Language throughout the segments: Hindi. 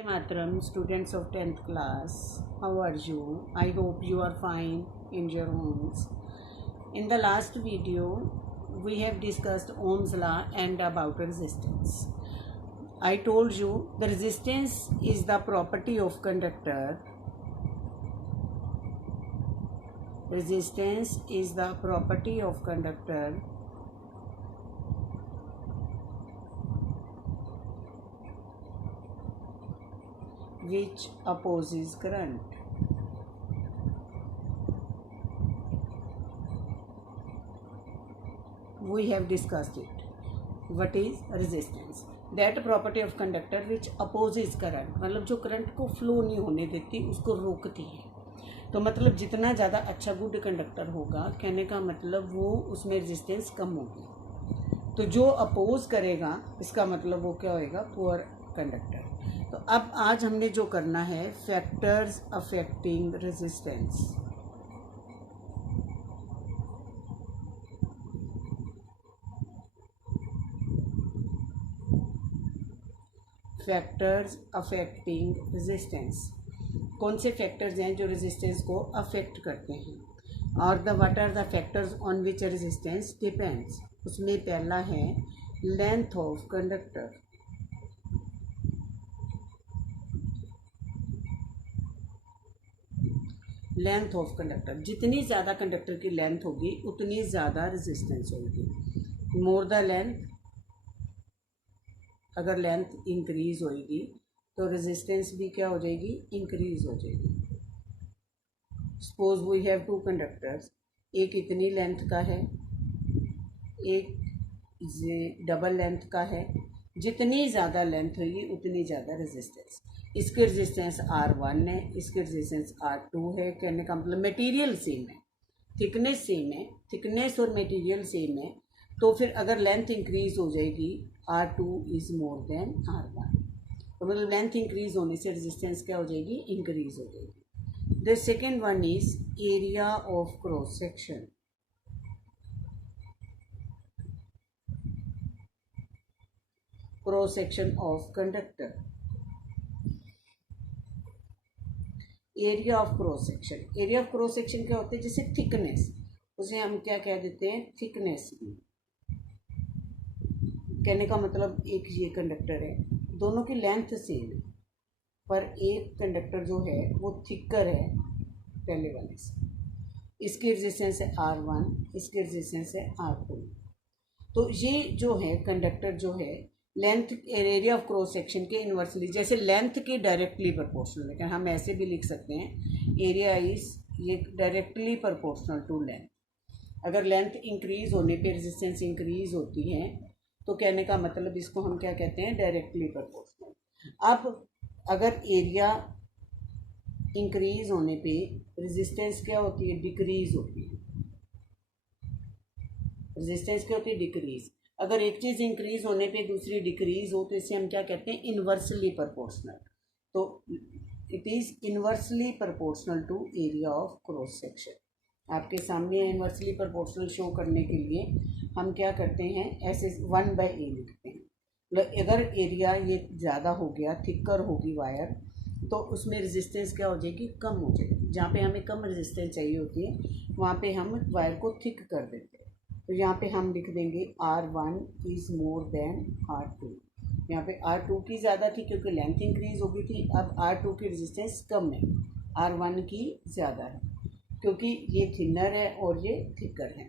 Hey Matram, students of 10th class, how are you? I hope you are fine in your homes. In the last video, we have discussed Ohm's law and about resistance. I told you the resistance is the property of conductor. Resistance is the property of conductor which opposes current. We have discussed it. What is resistance? That property of conductor which opposes current, मतलब जो करंट को फ्लो नहीं होने देती, उसको रोकती है. तो मतलब जितना ज़्यादा अच्छा गुड कंडक्टर होगा, कहने का मतलब वो उसमें रेजिस्टेंस कम होगी. तो जो अपोज करेगा इसका मतलब वो क्या होएगा, पुअर कंडक्टर. तो अब आज हमने जो करना है, factors affecting resistance. Factors affecting resistance. कौन से फैक्टर्स हैं जो रेजिस्टेंस को अफेक्ट करते हैं, और the what are the factors on which resistance depends. उसमें पहला है length of conductor. Length of conductor, जितनी ज़्यादा कंडक्टर की लेंथ होगी उतनी ज़्यादा रेजिस्टेंस होगी. मोर द लेंथ, अगर लेंथ इंक्रीज होएगी तो रेजिस्टेंस भी क्या हो जाएगी, इंक्रीज हो जाएगी. Suppose we have two conductors, एक इतनी लेंथ का है, एक डबल लेंथ का है. जितनी ज़्यादा लेंथ होगी उतनी ज़्यादा रेजिस्टेंस. इसकी रेजिस्टेंस R1 है, इसकी रेजिस्टेंस R2 है. कहने का मतलब मटेरियल सेम है, थिकनेस सेम है, थिकनेस और मटेरियल सेम है. तो फिर अगर लेंथ इंक्रीज हो जाएगी, R2 is more than R1. तो मतलब लेंथ इंक्रीज होने से रेजिस्टेंस क्या हो जाएगी, इंक्रीज हो जाएगी. The second one is area of cross section. Cross section of conductor. Area of cross section. Area of cross section क्या होता है, जैसे थिकनेस, उसे हम क्या कह देते हैं, थिकनेस. कहने का मतलब एक ये कंडक्टर है, दोनों की लेंथ सेम है, पर एक कंडक्टर जो है वो थिकर है पहले वाले से. इसकी रेजिस्टेंस है R1, इसकी रेजिस्टेंस है R2. तो ये जो है कंडक्टर जो है length area of cross section के इन्वर्सली, जैसे लेंथ के डायरेक्टली प्रोपोर्शनल. लेकिन हम ऐसे भी लिख सकते हैं, एरिया इज ये डायरेक्टली प्रोपोर्शनल टू लेंथ. अगर लेंथ इंक्रीज होने पे रेजिस्टेंस इंक्रीज होती है, तो कहने का मतलब इसको हम क्या कहते हैं, डायरेक्टली प्रोपोर्शनल. अब अगर एरिया इंक्रीज होने पे रेजिस्टेंस क्या होती है, डिक्रीज होती है. रेजिस्टेंस क्या होती है, डिक्रीज. अगर एक चीज़ इंक्रीज होने पे दूसरी डिक्रीज हो तो इसे हम क्या कहते हैं, इन्वर्सली प्रोपोर्शनल. तो it is inversely proportional to area of cross section. आपके सामने इन्वर्सली प्रोपोर्शनल शो करने के लिए हम क्या करते हैं, ऐसे 1/A लिखते हैं. मतलब अगर एरिया ये ज़्यादा हो गया, थिकर होगी वायर, तो उसमें रेजिस्टेंस क्या हो जाएगी, कम हो जाएगी. जहाँ पे हमें कम रेजिस्टेंस चाहिए होती है वहाँ पे हम वायर को थिक कर देते हैं. तो यहाँ पे हम लिख देंगे R1 is more than R2. यहाँ पे R2 की ज़्यादा थी क्योंकि लेंथ इंक्रीज हो गई थी. अब R2 की रेजिस्टेंस कम है, R1 की ज़्यादा है क्योंकि ये थिनर है और ये थिकर है.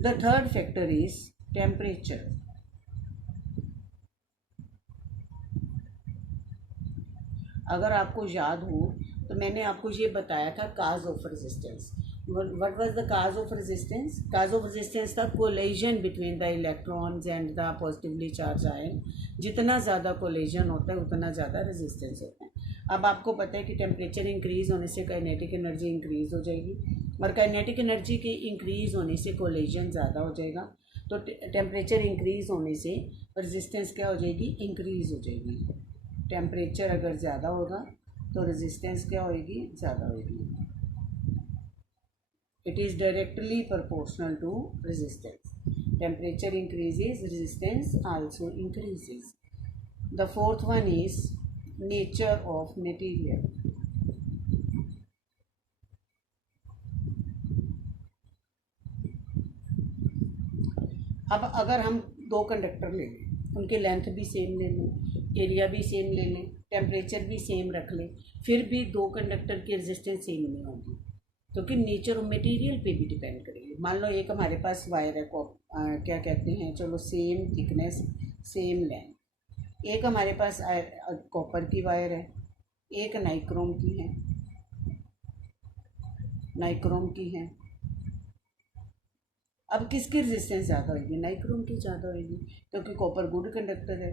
The third factor is temperature. अगर आपको याद हो तो मैंने आपको ये बताया था cause of resistance. What was the cause of resistance? Cause of resistance था collision between the electrons and the positively charge ion. जितना ज़्यादा कोलिजन होता है उतना ज़्यादा रेजिस्टेंस होता है. अब आपको पता है कि टेम्परेचर इंक्रीज होने से काइनेटिक एनर्जी इंक्रीज हो जाएगी, और काइनेटिक एनर्जी के इंक्रीज होने से कोलिजन ज़्यादा हो जाएगा. तो टेम्परेचर इंक्रीज होने से रेजिस्टेंस क्या हो जाएगी, इंक्रीज हो जाएगी. टेम्परेचर अगर ज़्यादा होगा तो रेजिस्टेंस क्या होएगी, ज़्यादा होएगी. It is directly proportional to resistance. Temperature increases, resistance also increases. The fourth one is nature of material. अब अगर हम दो कंडक्टर ले लें, उनके लेंथ भी सेम ले लें, एरिया भी सेम ले लें, टेम्परेचर भी सेम रख लें, फिर भी दो कंडक्टर की रेजिस्टेंस सेम नहीं होगी, क्योंकि नेचर ऑफ मटेरियल पे भी डिपेंड करेगी। मान लो एक हमारे पास वायर है, क्या कहते हैं, चलो सेम थिकनेस सेम लेंथ, एक हमारे पास कॉपर की वायर है, एक नाइक्रोम की है, नाइक्रोम की है। अब किसकी रेजिस्टेंस ज़्यादा होगी? नाइक्रोम की ज़्यादा होगी, क्योंकि कॉपर गुड कंडक्टर है।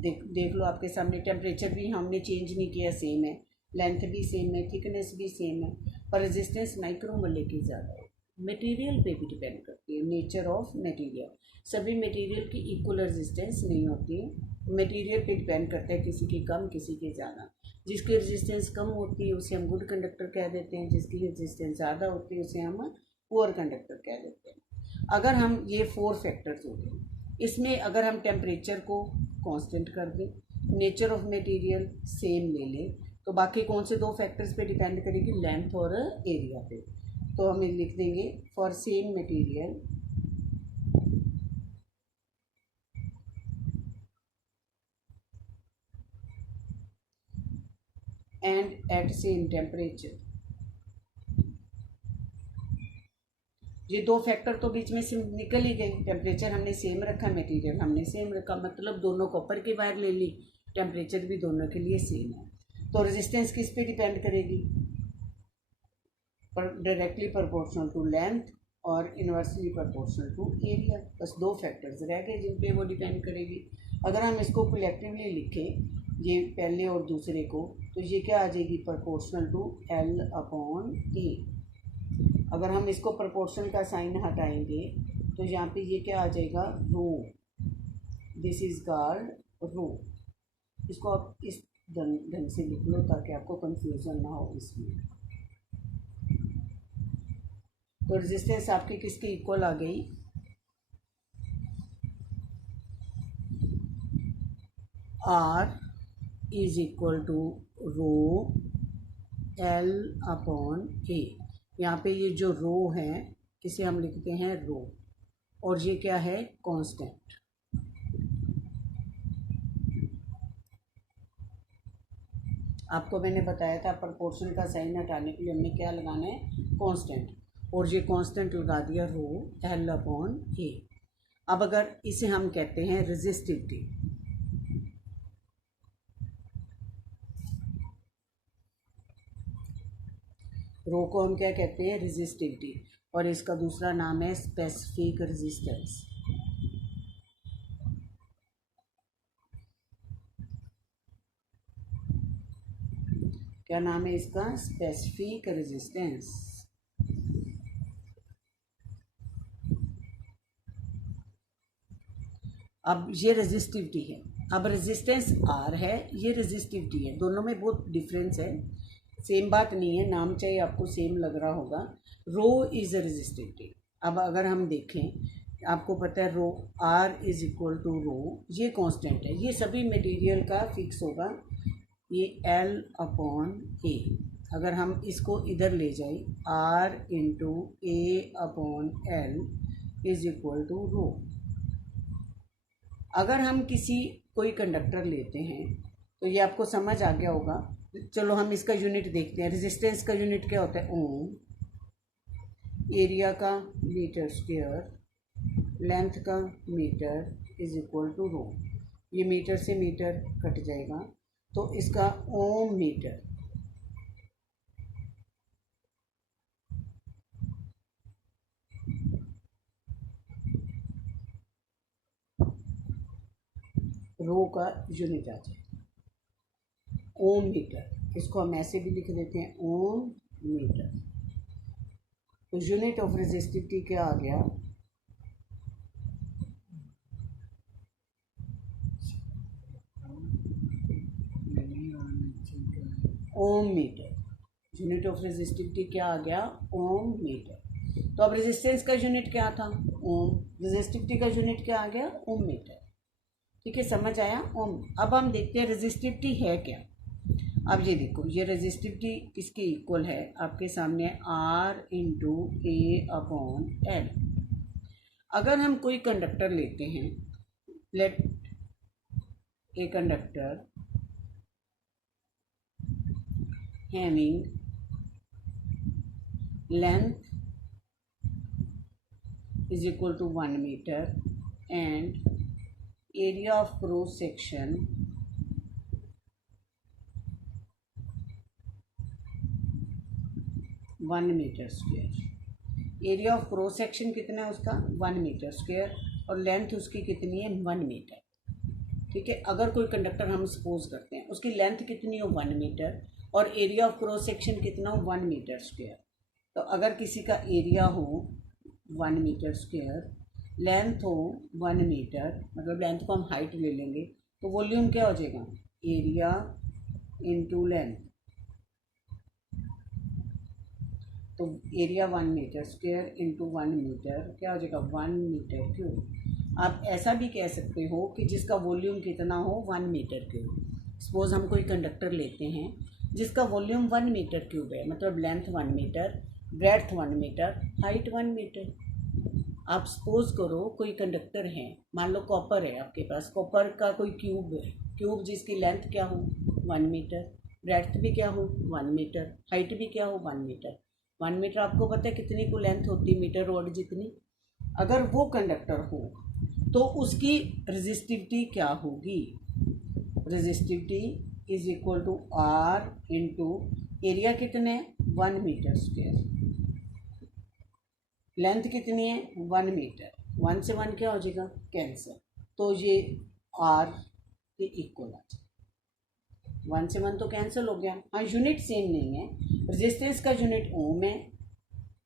देख लो आपके सामने, टेम्परेचर भी हमने चेंज नहीं किया, सेम है, लेंथ भी सेम है, थिकनेस भी सेम है, पर रेजिस्टेंस नाइक्रोम वाले की ज़्यादा है। मटेरियल पे भी डिपेंड करती है, नेचर ऑफ मटेरियल। सभी मटेरियल की इक्वल रेजिस्टेंस नहीं होती है, मटेरियल पे डिपेंड करता है, किसी की कम किसी की ज़्यादा। जिसकी रेजिस्टेंस कम होती है उसे हम गुड कंडक्टर कह देते हैं, जिसकी रेजिस्टेंस ज़्यादा होती है उसे हम पुअर कंडक्टर कह देते हैं। अगर हम ये 4 फैक्टर्स हो गए, इसमें अगर हम टेम्परेचर को कांस्टेंट कर दें, नेचर ऑफ मटेरियल सेम ले लें, तो बाकी कौन से 2 फैक्टर्स पे डिपेंड करेगी? लेंथ और एरिया पे। तो हम लिख देंगे for same material and at same temperature. ये 2 फैक्टर तो बीच में से निकल ही गए, टेम्परेचर हमने सेम रखा, मटेरियल हमने सेम रखा, मतलब दोनों कॉपर की वायर ले ली, टेम्परेचर भी दोनों के लिए सेम है। तो रेजिस्टेंस किस पे डिपेंड करेगी? पर डायरेक्टली प्रोपोर्शनल टू लेंथ और इन्वर्सली प्रोपोर्शनल टू एरिया। बस 2 फैक्टर्स रह गए जिन पे वो डिपेंड करेगी। अगर हम इसको कलेक्टिवली लिखें, ये पहले और दूसरे को, तो ये क्या आ जाएगी? Proportional to L/A। अगर हम इसको प्रोपोर्शन का साइन हटाएंगे तो यहाँ पे ये क्या आ जाएगा? रो। दिस इज कॉल्ड रो। इसको आप इस ढंग से लिख लो ताकि आपको कंफ्यूजन ना हो इसमें। तो रेजिस्टेंस आपकी किसकी इक्वल आ गई? R is equal to rho L/A। यहाँ पे ये जो रो है इसे हम लिखते हैं रो, और ये क्या है? कांस्टेंट। आपको मैंने बताया था प्रोपोर्शन का साइन हटाने के लिए हमने क्या लगाना है? कांस्टेंट, और ये कांस्टेंट लगा दिया रो L/A। अब अगर इसे हम कहते हैं रेजिस्टिविटी, रो को हम क्या कहते हैं? रेजिस्टिविटी, और इसका दूसरा नाम है स्पेसिफिक रेजिस्टेंस। क्या नाम है इसका? Specific resistance. अब ये रेजिस्टिविटी है, अब रेजिस्टेंस R है, ये रेजिस्टिविटी है, दोनों में बहुत डिफरेंस है, सेम बात नहीं है, नाम चाहिए आपको सेम लग रहा होगा। Rho is a resistivity. अब अगर हम देखें, आपको पता है rho R is equal to rho, ये कांस्टेंट है, ये सभी मटेरियल का फिक्स होगा, ये L/A। अगर हम इसको इधर ले जाए, R into A/L is equal to rho. अगर हम कोई कंडक्टर लेते हैं तो ये आपको समझ आ गया होगा। चलो हम इसका यूनिट देखते हैं। रेजिस्टेंस का यूनिट क्या होता है? ओम। एरिया का मीटर स्क्वायर, लेंथ का metre is equal to rho. ये मीटर से मीटर कट जाएगा तो इसका ओम मीटर। रो का यूनिट आ जाए ओम मीटर, इसको हम ऐसे भी लिख देते हैं ओम मीटर। तो यूनिट ऑफ रेजिस्टिविटी क्या आ गया? ओम मीटर। यूनिट ऑफ रेजिस्टिविटी क्या आ गया? ओम मीटर। तो अब रेजिस्टेंस का यूनिट क्या था? ओम। रेजिस्टिविटी का यूनिट क्या आ गया? ओम मीटर। ठीक है, समझ आया? ओम। अब हम देखते हैं रेजिस्टिविटी है क्या। अब ये देखो, ये रेजिस्टिविटी किसके इक्वल है, आपके सामने R into A upon L. अगर हम कोई कंडक्टर लेते हैं, let a conductor having length is equal to 1 meter and area of cross section one metre square. Area of cross section कितना है उसका 1 मीटर स्क्वायर और लेंथ उसकी कितनी है 1 मीटर। ठीक है, अगर कोई कंडक्टर हम सपोज करते हैं उसकी लेंथ कितनी हो 1 मीटर और एरिया ऑफ क्रॉस सेक्शन कितना हो 1 मीटर स्क्वायर। तो अगर किसी का एरिया हो 1 मीटर स्क्वायर, लेंथ हो 1 मीटर, मतलब लेंथ को हम हाइट ले लेंगे तो वॉल्यूम क्या हो जाएगा एरिया इंटू लेंथ। तो area 1 metre square into 1 metre क्या हो जाएगा 1 मीटर क्यूब। आप ऐसा भी कह सकते हो कि जिसका वॉल्यूम कितना हो 1 मीटर क्यूब। सपोज हम कोई कंडक्टर लेते हैं जिसका वॉल्यूम 1 मीटर क्यूब है, मतलब length 1 metre, breadth 1 metre, height 1 metre. आप सपोज करो कोई कंडक्टर है, मान लो कॉपर है आपके पास, कॉपर का कोई क्यूब है, क्यूब जिसकी लेंथ क्या हो 1 मीटर, ब्रेड्थ भी क्या हो 1 मीटर, हाइट भी क्या हो 1 मीटर। 1 मीटर आपको पता है कितनी को लेंथ होती है मीटर रोड जितनी। अगर वो कंडक्टर हो तो उसकी रेजिस्टिविटी क्या होगी, resistivity is equal to R into area कितने 1 मीटर स्क्वायर, लेंथ कितनी है 1 मीटर, 1 से 1 क्या हो जाएगा कैंसिल, तो ये आर के इक्वल आ जाएगा। 1 से 1 तो कैंसिल हो गया। हाँ, यूनिट सेम नहीं है, रेजिस्टेंस का यूनिट ओम है,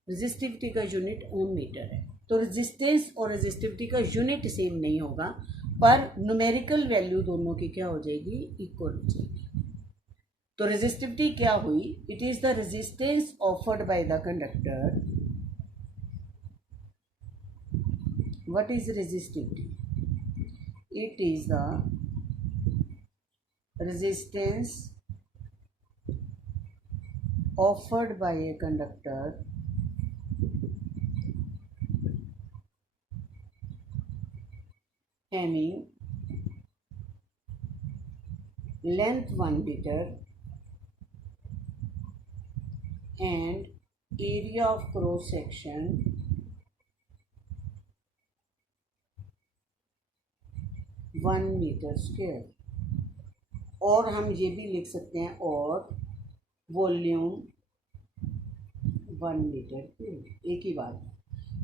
रेजिस्टिविटी का यूनिट ओम मीटर है। तो रेजिस्टेंस और रेजिस्टिविटी का यूनिट सेम नहीं होगा पर न्यूमेरिकल वैल्यू दोनों की क्या हो जाएगी इक्वल हो जाएगी। तो रेजिस्टिविटी क्या हुई, it is the resistance offered by the conductor. What is resistivity, it is the resistance offered by a conductor having length 1 meter and area of cross section 1 meter square। और हम ये भी लिख सकते हैं और वॉल्यूम 1 मीटर क्यूब, एक ही बात है।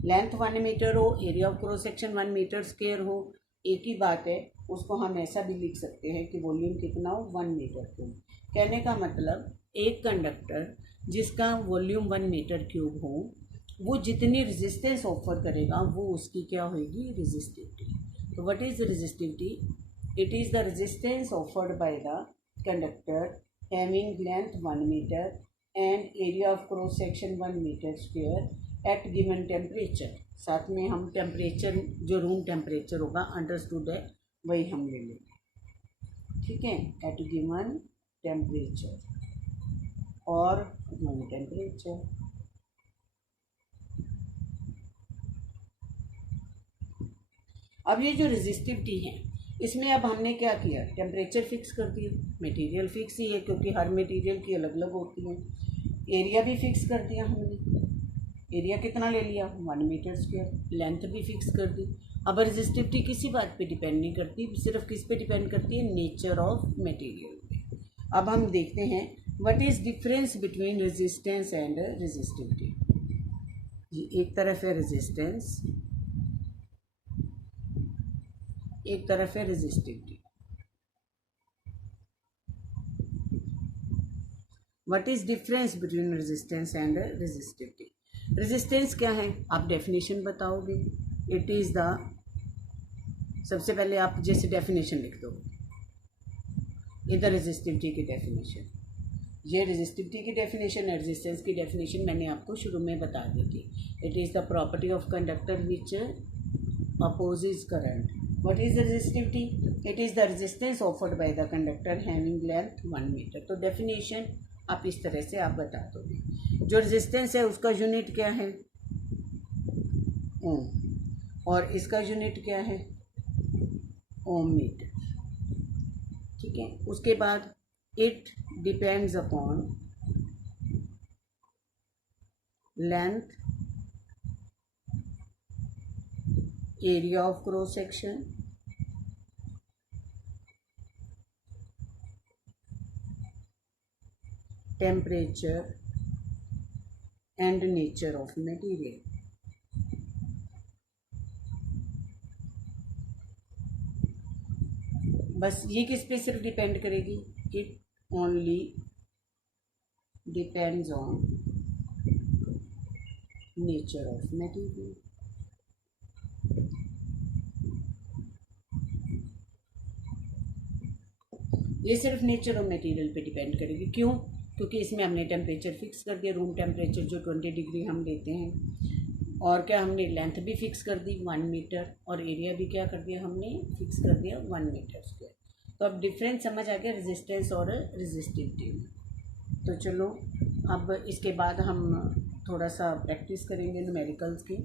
लेंथ 1 मीटर हो, area of cross section 1 metre square हो, एक ही बात है। उसको हम ऐसा भी लिख सकते हैं कि वॉल्यूम कितना हो 1 मीटर क्यूब। कहने का मतलब एक कंडक्टर जिसका वॉल्यूम 1 मीटर क्यूब हो वो जितनी रेजिस्टेंस ऑफर करेगा वो उसकी क्या होगी रेजिस्टिविटी। तो what is resistivity, it is the resistance offered by the conductor having length 1 meter and area of cross section 1 meter square at given temperature। साथ में हम टेम्परेचर जो रूम टेम्परेचर होगा अंडरस्टूड है वही हम ले लेंगे, ठीक है, एट गिवन टेम्परेचर और रूम टेम्परेचर। अब ये जो रेजिस्टिविटी है इसमें अब हमने क्या किया, टेम्परेचर फिक्स कर दिया, मटेरियल फिक्स ही है क्योंकि हर मटेरियल की अलग अलग होती है। एरिया भी फिक्स कर दिया हमने, एरिया कितना ले लिया 1 मीटर स्क्वायर, लेंथ भी फिक्स कर दी। अब रेजिस्टिविटी किसी बात पे डिपेंड नहीं करती, सिर्फ किस पे डिपेंड करती है नेचर ऑफ मटेरियल पे। अब हम देखते हैं what is difference between resistance and resistivity. ये एक तरफ है रेजिस्टेंस, एक तरफ है resistivity. What is difference between resistance and resistivity. Resistance क्या है आप डेफिनेशन बताओगे, इट इज द, सबसे पहले आप जैसे डेफिनेशन लिख दो, इधर रेजिस्टिविटी की डेफिनेशन, ये रेजिस्टिविटी की डेफिनेशन है, रेजिस्टेंस की डेफिनेशन मैंने आपको शुरू में बता दी थी। It is the property of conductor which opposes current, What is the resistivity? It is the resistance offered by the conductor having length 1 meter. तो definition आप इस तरह से आप बता दोगे। जो resistance है उसका यूनिट क्या है? ओम, और इसका यूनिट क्या है? ओम मीटर। ठीक है, उसके बाद it depends upon length, area of cross section, temperature and nature of material. बस ये किस पे सिर्फ डिपेंड करेगी? It only depends on nature of material. ये सिर्फ नेचर ऑफ मटेरियल पे डिपेंड करेगी। क्यों? क्योंकि इसमें हमने टेम्परेचर फिक्स कर दिया, रूम टेम्परेचर जो 20 डिग्री हम लेते हैं, और क्या हमने लेंथ भी फिक्स कर दी 1 मीटर, और एरिया भी क्या कर दिया हमने? फिक्स कर दिया 1 मीटर स्क्वायर। तो अब डिफरेंस समझ आ गया रेजिस्टेंस और रेजिस्टिविटी में। तो चलो अब इसके बाद हम थोड़ा सा प्रैक्टिस करेंगे न्यूमेरिकल्स की।